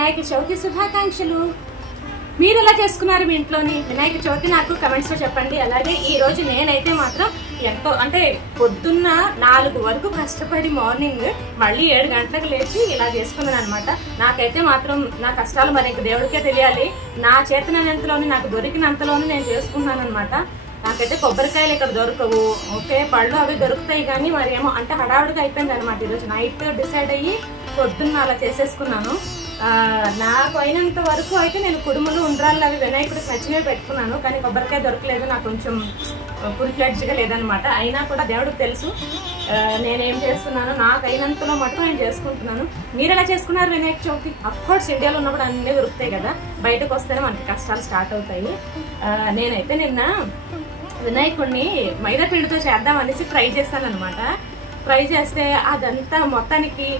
వినాయక చవితి శుభాకాంక్షలు. మీరు ఎలా చేసుకున్నారు మీ ఇంట్లోని వినాయక చవితి? నాకు కమెంట్స్ లో చెప్పండి. అలాగే ఈ రోజు నేనైతే మాత్రం ఎంతో అంటే పొద్దున్న 4 వరకు కష్టపడి మార్నింగ్ మళ్ళీ 7 గంటలకు లేచి ఇలా చేసుకున్నాను అనమాట. నాకైతే మాత్రం నా కష్టాలు మరి ఇంక దేవుడికే తెలియాలి. నా చేతనంతలోని నాకు దొరికినంతలోనే నేను చేసుకున్నాను అనమాట. నాకైతే కొబ్బరికాయలు ఇక్కడ దొరకవు, ఓకే పళ్ళు అవి దొరుకుతాయి కానీ మరి ఏమో అంటే హడావుడిగా అయిపోయింది అనమాట. ఈరోజు నైట్ డిసైడ్ అయ్యి పొద్దున్న అలా చేసేసుకున్నాను. నాకు అయినంత వరకు అయితే నేను కుడుములు ఉండ్రాళ్ళు అవి వినాయకుడికి నచ్చినవి పెట్టుకున్నాను. కానీ కొబ్బరికాయ దొరకలేదు, నాకు కొంచెం ఫుల్ ఫ్లెడ్జ్గా లేదనమాట. అయినా కూడా దేవుడికి తెలుసు నేనేం చేస్తున్నాను. నాకు అయినంతలో మటుకు నేను చేసుకుంటున్నాను. మీరు ఎలా చేసుకున్నారు వినాయక చవితి? అఫ్కోర్స్ ఇండియాలో ఉన్నప్పుడు అన్నీ దొరుకుతాయి కదా, బయటకు వస్తేనే మనకి కష్టాలు స్టార్ట్ అవుతాయి. నేనైతే నిన్న వినాయకుడిని మైదా పిండితో చేద్దామనేసి ఫ్రై చేస్తాను అనమాట. ఫ్రై చేస్తే అదంతా మొత్తానికి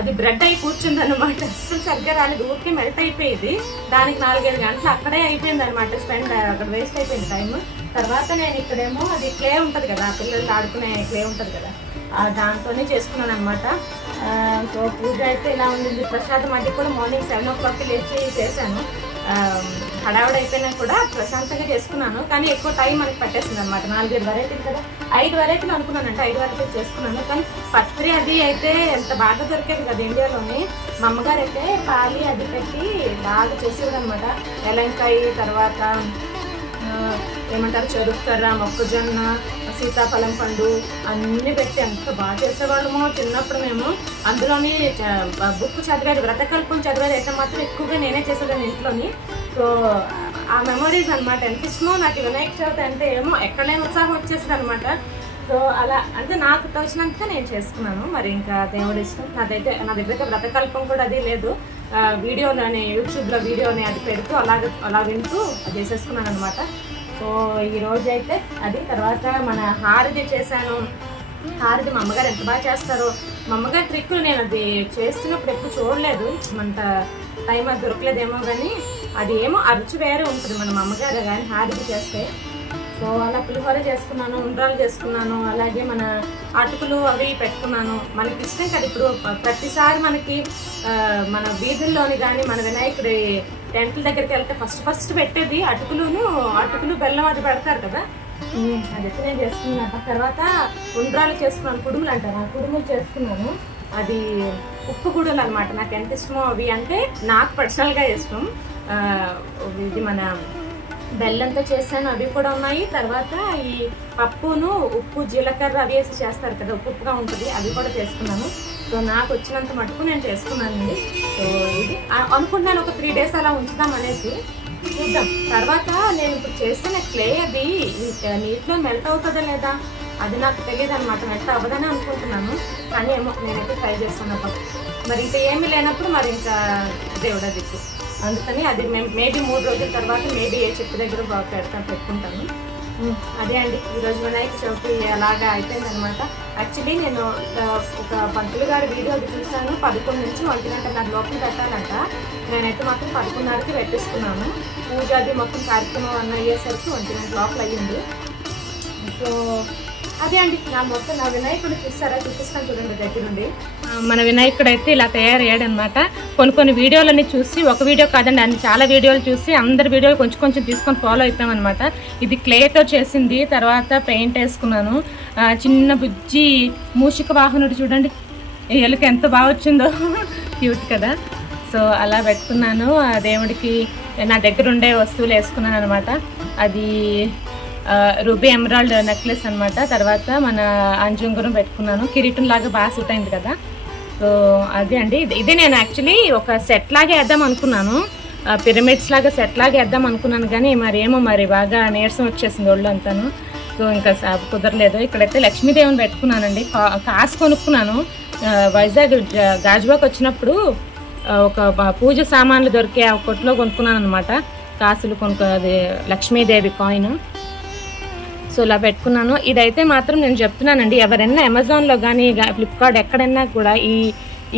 అది బ్రెడ్ అయి కూర్చుంది అనమాట. అస్సలు సరిగ్గా రాలేదు, ఊరికే మెల్ట్ అయిపోయింది. దానికి 4-5 గంటలు అక్కడే అయిపోయింది అనమాట స్పెండ్, అక్కడ వేస్ట్ అయిపోయింది టైం. తర్వాత నేను ఇక్కడేమో అది క్లే ఉంటుంది కదా, పిల్లలు ఆడుకునే క్లే ఉంటుంది కదా, దాంతోనే చేసుకున్నాను అనమాట. సో పూజ అయితే ఇలా ఉంది. ప్రసాదం అది కూడా మార్నింగ్ 7 o'clock లేచి చేశాను. హడావుడి అయిపోయినా కూడా ప్రశాంతంగా చేసుకున్నాను. కానీ ఎక్కువ టైం మనకి పట్టేసింది అనమాట. 4-5 వెరైటీలు కదా, 5 వెరైటీలు అనుకున్నానంటే 5 వెరైటీలు చేసుకున్నాను. కానీ పత్రి అది అయితే ఎంత బాగా దొరికేది కదా ఇండియాలోని. మా అమ్మగారు అయితే పాలి అది పెట్టి బాగా చేసేది అనమాట. ఎలంకాయ, తర్వాత ఏమంటారు చెరుక్కర్ర, మొక్కజొన్న, సీతాఫలం పండు అన్నీ పెట్టి ఎంత బాగా చేసేవాళ్ళమో చిన్నప్పుడు మేము. అందులోని బుక్ చదివేది, వ్రతకల్పం చదివేది అయితే మాత్రం ఎక్కువగా నేనే చేసేదాన్ని ఇంట్లోని. సో ఆ మెమరీస్ అనమాట. ఎంత ఇష్టమో నాకు వినాయక చవితి అంటే, ఏమో ఎక్కడలేని ఉత్సాహం వచ్చేసింది అనమాట. సో అలా అంటే నాకు తోచినంత నేను చేసుకున్నాను. మరి ఇంకా దేవుడి ఇష్టం. నాదైతే నా దగ్గర వ్రతకల్పం కూడా అది లేదు. వీడియోలోనే యూట్యూబ్లో వీడియోని అది పెడుతూ అలా వింటూ అది చేసేసుకున్నాను అనమాట. సో ఈరోజు అయితే అది. తర్వాత మన హారతి చేశాను. హారతి మా అమ్మగారు ఎంత బాగా చేస్తారో. మా అమ్మగారి ట్రిక్కులు నేను అది చేస్తున్నప్పుడు ఎప్పుడు చూడలేదు, అంత టైం అది దొరకలేదేమో. కానీ అది ఏమో అరుచి వేరే ఉంటుంది మన అమ్మగారు కానీ హారతి చేస్తే. సో అలా పులిహోర చేసుకున్నాను, ఉండ్రాలు చేసుకున్నాను, అలాగే మన అటుకులు అవి పెట్టుకున్నాను. మనకి ఇష్టం కదా ఇప్పుడు ప్రతిసారి మనకి మన వీధుల్లోని కానీ మన వినాయకుడి టెంట్ల దగ్గరికి వెళ్తే ఫస్ట్ పెట్టేది అటుకులు బెల్లం అది పెడతారు కదా, అదైతే నేను చేసుకున్నాను. తర్వాత ఉండ్రాలు చేసుకున్నాను, కుడుములు అంటారు, ఆ కుడుములు చేసుకున్నాను. అది ఉప్పు గుడులు అనమాట. నాకు ఎంత ఇష్టమో అవి, అంటే నాకు పర్సనల్గా ఇష్టం. ఇది మన బెల్లంతో చేశాను, అవి కూడా ఉన్నాయి. తర్వాత ఈ పప్పును ఉప్పు జీలకర్ర అవి వేసి చేస్తారు కదా, ఉప్పుగా ఉంటుంది, అవి కూడా చేసుకున్నాను. సో నాకు వచ్చినంత మటుకు నేను చేసుకున్నానండి. సో ఇది అనుకుంటున్నాను ఒక 3 days అలా ఉంచుదాం అనేసి, చూద్దాం. తర్వాత నేను ఇప్పుడు చేస్తే క్లే అది నీటిలో మెల్ట్ అవుతుందా లేదా అది నాకు తెలియదు అనమాట. మెల్ట్ అవ్వదని అనుకుంటున్నాను, కానీ ఏమో నేనైతే ట్రై చేస్తాను. మరి ఇంకా ఏమీ లేనప్పుడు మరి ఇంకా దేవుడా దిక్కు. అందుకని అది మేబీ 3 రోజుల తర్వాత మేబీ ఏ చెట్టు దగ్గర బాగా పెట్టుకుంటాను. అదే అండి ఈరోజు వినాయక చవితి అలాగా అయిపోయింది అనమాట. యాక్చువల్లీ నేను ఒక పంతులు గారి వీడియో అది చూసాను. 11 నుంచి 1:30 లోపల పెట్టాలంట. నేనైతే మాత్రం 11:30కి పెట్టేసుకున్నాను. పూజ అది మొత్తం కార్యక్రమం అన్న అయ్యేసరికి 1:00 లోపల అయ్యింది. సో అదే అండి నా వినాయకుడు చూపిస్తాను చూడండి దగ్గరుండి. మన వినాయకుడు అయితే ఇలా తయారయ్యాడు అనమాట. కొన్ని వీడియోలన్నీ చూసి, ఒక వీడియో కాదండి అన్ని చాలా వీడియోలు చూసి అందరి వీడియోలు కొంచెం తీసుకొని ఫాలో అయిపోయామన్నమాట. ఇది క్లేతో చేసింది. తర్వాత పెయింట్ వేసుకున్నాను. చిన్న బుజ్జి మూషిక వాహనుడు చూడండి, ఎలుక ఎంత బాగా వచ్చిందో, క్యూట్ కదా. సో అలా పెట్టుకున్నాను. దేవుడికి నా దగ్గర ఉండే వస్తువులు వేసుకున్నాను అనమాట. అది రూబీ ఎమరాల్డ్ నెక్లెస్ అనమాట. తర్వాత మన అంజుంగురం పెట్టుకున్నాను. కిరీటం లాగా బాగా సూట్ అయింది కదా. సో అదే అండి, ఇదే నేను యాక్చువల్లీ ఒక సెట్ లాగా వేద్దాం అనుకున్నాను, పిరమిడ్స్ లాగా సెట్ లాగా వేద్దాం అనుకున్నాను. కానీ మరి బాగా నీరసం వచ్చేసింది ఒళ్ళు అంతాను. సో ఇంకా కుదరలేదు. ఇక్కడైతే లక్ష్మీదేవిని పెట్టుకున్నానండి. కాసు కొనుక్కున్నాను. వైజాగ్ గాజువాక్ వచ్చినప్పుడు ఒక పూజ సామాన్లు దొరికే ఆ కొట్లో కొనుక్కున్నాను అనమాట. కాసులు అది లక్ష్మీదేవి కాయిన్. సో ఇలా పెట్టుకున్నాను. ఇదైతే మాత్రం నేను చెప్తున్నానండి, ఎవరైనా అమెజాన్లో కానీ ఫ్లిప్కార్ట్ ఎక్కడైనా కూడా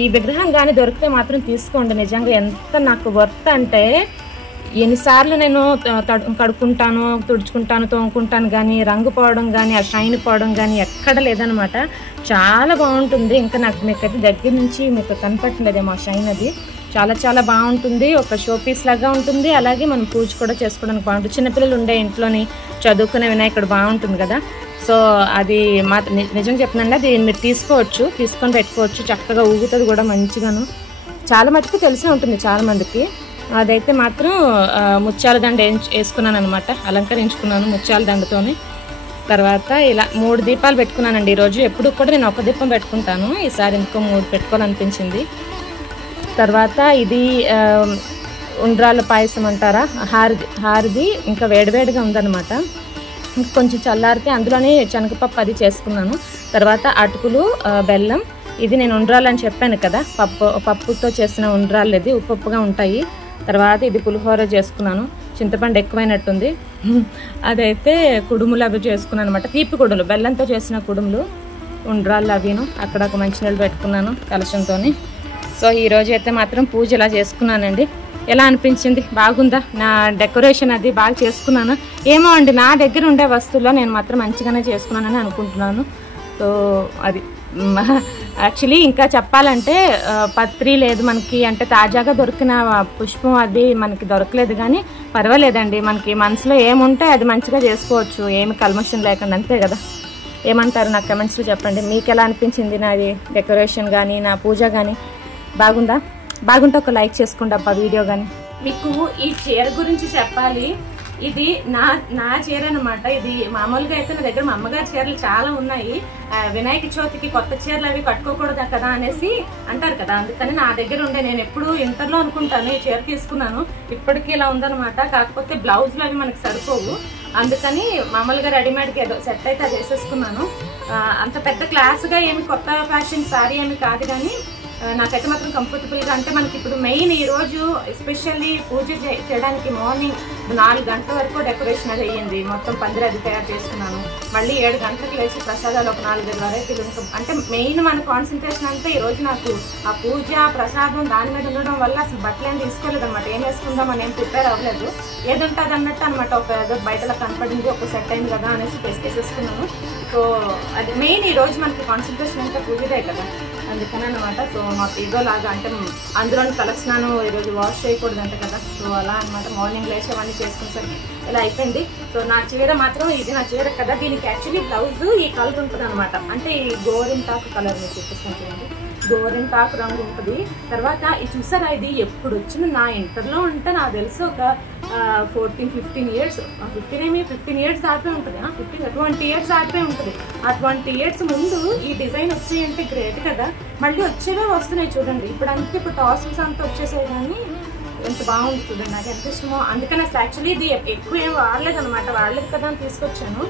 ఈ విగ్రహం కానీ దొరికితే మాత్రం తీసుకోండి. నిజంగా ఎంత నాకు వర్త్ అంటే, ఎన్నిసార్లు నేను కడుక్కుంటాను, తుడుచుకుంటాను, తోముకుంటాను, కానీ రంగు పోవడం కానీ ఆ షైన్ పోవడం కానీ ఎక్కడ లేదనమాట. చాలా బాగుంటుంది. ఇంకా నాకు మీకైతే దగ్గర నుంచి మీకు కనపట్టలేదేమో ఆ షైన్. అది చాలా చాలా బాగుంటుంది. ఒక షో పీస్ లాగా ఉంటుంది. అలాగే మనం పూజ కూడా చేసుకోవడానికి బాగుంటుంది. చిన్నపిల్లలు ఉండే ఇంట్లోని చదువుకునే వినాయకుడు బాగుంటుంది కదా. సో అది మా నిజంగా చెప్తున్నాండి, అది మీరు తీసుకొని పెట్టుకోవచ్చు. చక్కగా ఊగుతుంది కూడా మంచిగాను. చాలా మటుకు తెలిసే ఉంటుంది చాలా మందికి. అదైతే మాత్రం ముత్యాల దండ వేసుకున్నాను అనమాట, అలంకరించుకున్నాను ముత్యాల దండతోని. తర్వాత ఇలా 3 దీపాలు పెట్టుకున్నానండి ఈరోజు. ఎప్పుడు కూడా నేను ఒక దీపం పెట్టుకుంటాను, ఈసారి ఇంకో 3 పెట్టుకోవాలనిపించింది. తర్వాత ఇది ఉండ్రాల పాయసం అంటారా, హారిది ఇంకా వేడివేడిగా ఉందన్నమాట. కొంచెం చల్లారితే అందులోనే శనగపప్పు అది చేసుకున్నాను. తర్వాత అటుకులు, బెల్లం. ఇది నేను ఉండ్రాలని చెప్పాను కదా, పప్పుతో చేసిన ఉండ్రాలు. ఇది ఉప్పుగా ఉంటాయి. తర్వాత ఇది పులిహోర చేసుకున్నాను. చింతపండు ఎక్కువైనట్టుంది. అదైతే కుడుములు అవి చేసుకున్నాను అనమాట. తీపి కుడుములు, బెల్లంతో చేసిన కుడుములు, ఉండ్రాళ్ళు అవిను. అక్కడ ఒక మంచినీళ్ళు పెట్టుకున్నాను కలశంతో. సో ఈరోజు అయితే మాత్రం పూజ ఇలా చేసుకున్నానండి. ఎలా అనిపించింది? బాగుందా? నా డెకరేషన్ అది బాగా చేసుకున్నాను. ఏమో అండి, నా దగ్గర ఉండే వస్తువుల్లో నేను మాత్రం మంచిగానే చేసుకున్నానని అనుకుంటున్నాను. సో అది యాక్చువల్లీ ఇంకా చెప్పాలంటే పత్రి లేదు మనకి, అంటే తాజాగా దొరికిన పుష్పం అది మనకి దొరకలేదు. కానీ పర్వాలేదండి, మనకి మనసులో ఏముంటే అది మంచిగా చేసుకోవచ్చు, ఏమి కల్మషం లేకుండా. అంతే కదా, ఏమంటారు? నాకు కమెంట్స్లో చెప్పండి. మీకు ఎలా అనిపించింది నాది డెకరేషన్ కానీ, నా పూజ కానీ? బాగుందా? బాగుంటే ఒక లైక్ చేసుకోండి అబ్బా వీడియో కానీ. మీకు ఈ చీర గురించి చెప్పాలి. ఇది నా చీర అనమాట. ఇది మామూలుగా అయితే నా దగ్గర మా అమ్మగారి చీరలు చాలా ఉన్నాయి. వినాయక చవితికి కొత్త చీరలు అవి కట్టుకోకూడదు కదా అనేసి అంటారు కదా, అందుకని నా దగ్గర ఉండే. నేను ఎప్పుడు ఇంటర్లో అనుకుంటాను ఈ చీర తీసుకున్నాను. ఇప్పటికీ ఇలా ఉందనమాట. కాకపోతే బ్లౌజ్లు అవి మనకి సరిపోవు, అందుకని మామూలుగా రెడీమేడ్కి ఏదో సెట్ అయితే అది వేసేసుకున్నాను. అంత పెద్ద క్లాస్గా ఏమి కొత్త ఫ్యాషన్ శారీ ఏమి కాదు, కానీ నాకైతే మాత్రం కంఫర్టబుల్గా. అంటే మనకి ఇప్పుడు మెయిన్ ఈరోజు ఎస్పెషల్లీ పూజ చేయడానికి మార్నింగ్ 4 గంటల వరకు డెకరేషన్ అది అయ్యింది. మొత్తం పందిరి అది తయారు చేసుకున్నాను. మళ్ళీ 7 గంటలకు లేచి ప్రసాదాలు ఒక 4-5 వెరైటీలు. అంటే మెయిన్ మన కాన్సన్ట్రేషన్ అంతా ఈరోజు నాకు ఆ పూజ ప్రసాదం దాని మీద ఉండడం వల్ల అసలు బట్టలు ఏం తీసుకోలేదు అనమాట. ఏం వేసుకుందాం అని ఏం ప్రిపేర్ అవ్వలేదు. ఏదుంటుంది అన్నట్టు అనమాట. ఒక ఏదో బయటలో కనపడింది, ఒక సెట్ అయింది కదా అనేసి వేసుకున్నాను. సో అది మెయిన్ ఈరోజు మనకి కాన్సన్ట్రేషన్ అంతా పూజదే కదా, అందుకని అనమాట. సో మాకు ఏదో లాగా అంటే అందులోని తలస్నానం ఈరోజు వాష్ చేయకూడదు అంట కదా. సో అలా అనమాట, మార్నింగ్ లేచి అవన్నీ చేసుకునేసరికి ఇలా అయిపోయింది. సో నా చీర మాత్రం ఇది నా చీర కదా. దీనికి యాక్చువల్లీ బ్లౌజ్ ఈ కలర్ ఉంటుంది అనమాట. అంటే ఈ గోరింటాకు కలర్ మీరు చూపిస్తుంటుంది, గోరింటాకు రంగు ఉంటుంది. తర్వాత ఇది చూసారా, ఇది ఎప్పుడు వచ్చిన నా ఇంటర్లో ఉంటే నాకు తెలిసి ఒక 14-15 ఇయర్స్, 15 ఇయర్స్ దాటిపోయి ఉంటుంది. 20 ఇయర్స్ దాటిపోయి ఉంటుంది. ఆ 20 ఇయర్స్ ముందు ఈ డిజైన్ వచ్చాయంటే గ్రేట్ కదా. మళ్ళీ వచ్చేవే వస్తున్నాయి చూడండి. ఇప్పుడు టాసల్స్ అంతా వచ్చేసాయి, కానీ ఎంత బాగుంది చూడండి. నాకు ఎంత ఇష్టమో. అందుకని అసలు యాక్చువల్లీ ఇది ఎక్కువ ఏం వాడలేదు అనమాట. వాడలేదు కదా అని తీసుకొచ్చాను.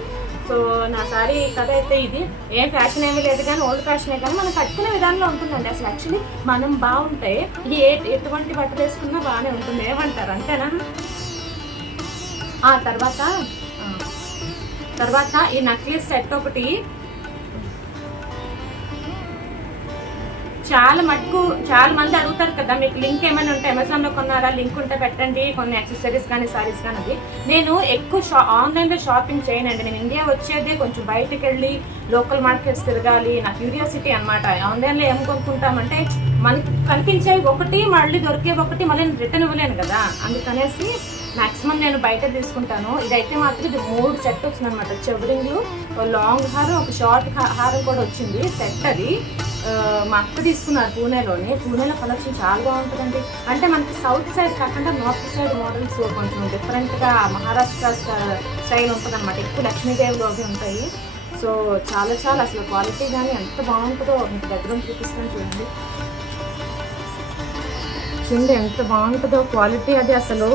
సో నా సారీ కథ అయితే ఇది ఏం ఫ్యాషన్ ఏమీ లేదు, కానీ ఓల్డ్ ఫ్యాషనే, కానీ మనం కట్టుకునే విధానంలో ఉంటుందండి. అసలు యాక్చువల్లీ మనం బాగుంటే ఇది ఎటువంటి బట్టలు వేసుకున్నా బాగానే ఉంటుంది. ఏమంటారు? అంతేనా? తర్వాత ఈ నక్లెస్ సెట్ ఒకటి చాలా మంది అడుగుతారు కదా, మీకు లింక్ ఏమైనా ఉంటే అమెజాన్లో కొన్నారా, లింక్ ఉంటే పెట్టండి, కొన్ని యాక్సెసరీస్ కానీ సారీస్ కానీ. అది నేను ఎక్కువ ఆన్లైన్లో షాపింగ్ చేయనండి. నేను ఇండియా వచ్చేదే కొంచెం బయటకు వెళ్ళి లోకల్ మార్కెట్స్ తిరగాలి, నా క్యూరియాసిటీ అనమాట. ఆన్లైన్లో ఏం కొనుక్కుంటామంటే మనకి కనిపించేవి ఒకటి, మళ్ళీ దొరికేవి ఒకటి, మళ్ళీ రిటర్న్ ఇవ్వలేను కదా. అందుకనేసి మాక్సిమం నేను బయట తీసుకుంటాను. ఇదైతే మాత్రం ఇది 3 సెట్ వచ్చింది అనమాట. చెవరింగ్లు, లాంగ్ హారం, ఒక షార్ట్ హారం కూడా వచ్చింది సెట్. అది మా అక్క తీసుకున్నారు పూణేలో కలెక్షన్ చాలా బాగుంటుందండి. అంటే మనకి సౌత్ సైడ్ కాకుండా నార్త్ సైడ్ మోడల్స్ కొంచెం డిఫరెంట్గా మహారాష్ట్ర స్టైల్ ఉంటుంది అనమాట. ఎక్కువ లక్ష్మీదేవులు అవి ఉంటాయి. సో చాలా అసలు క్వాలిటీ కానీ ఎంత బాగుంటుందో మీకు దగ్గర చూపిస్తాను చూడండి. ఎంత బాగుంటుందో క్వాలిటీ అది అసలు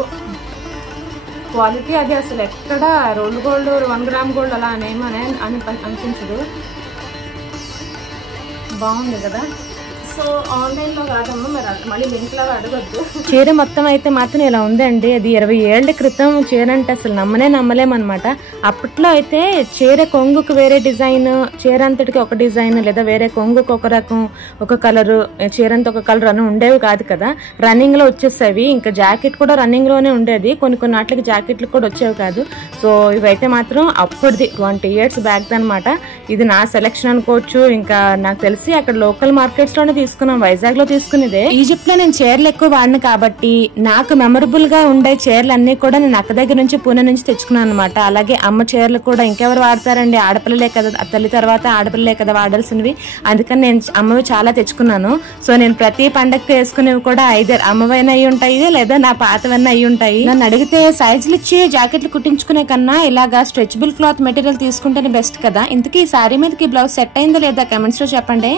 ఎక్కడ రోల్ గోల్డ్ 1 గ్రామ్ గోల్డ్ అలా అనిపించదు. బాగుంది కదా. సో ఆన్లైన్లో కాదమ్మా, మరి మళ్ళీ లింక్లో అడగద్దు. చీర మొత్తం అయితే మాత్రం ఇలా ఉందండి. అది 20 ఏళ్ల క్రితం చీర అంటే అసలు నమ్మలేమన్నమాట. అప్పట్లో అయితే చీర కొంగుకు వేరే డిజైన్, చీర అంతటికి ఒక డిజైన్, లేదా వేరే కొంగుకు ఒక రకం, ఒక కలరు, చీర అంతా ఒక కలర్ అని ఉండేవి కాదు కదా. రన్నింగ్లో వచ్చేసేవి. ఇంకా జాకెట్ కూడా రన్నింగ్లోనే ఉండేది. కొన్ని వాటికి జాకెట్లు కూడా వచ్చేవి కాదు. సో ఇవైతే మాత్రం అప్పుడుది 20 ఇయర్స్ బ్యాక్ అనమాట. ఇది నా సెలెక్షన్ అనుకోవచ్చు. ఇంకా నాకు తెలిసి అక్కడ లోకల్ మార్కెట్స్లోనే తీసుకున్నాం, వైజాగ్ లో తీసుకునేదే. ఈజిప్ట్ లో నేను చీరలు ఎక్కువ వాడిను కాబట్టి నాకు మెమరబుల్ గా ఉండే చీరలు అన్ని కూడా నేను అక్క దగ్గర నుంచి పూణె నుంచి తెచ్చుకున్నాను అనమాట. అలాగే అమ్మ చీరలు కూడా ఇంకెవరు వాడతారండి, ఆడపిల్లలే కదా, తల్లి తర్వాత ఆడపిల్లలే కదా వాడాల్సినవి. అందుకని నేను అమ్మవి చాలా తెచ్చుకున్నాను. సో నేను ప్రతి పండగకి వేసుకునేవి కూడా ఐదర్ అమ్మవైనా అయి ఉంటాయి లేదా నా పాతవైనా అయి ఉంటాయి. నన్ను అడిగితే సైజులు ఇచ్చి జాకెట్లు కుట్టించుకునే కన్నా ఇలాగా స్ట్రెచబుల్ క్లాత్ మెటీరియల్ తీసుకుంటేనే బెస్ట్ కదా. ఇంతకీ ఈ సారీ మీదకి బ్లౌజ్ సెట్ అయిందో లేదా కమెంట్స్ లో చెప్పండి.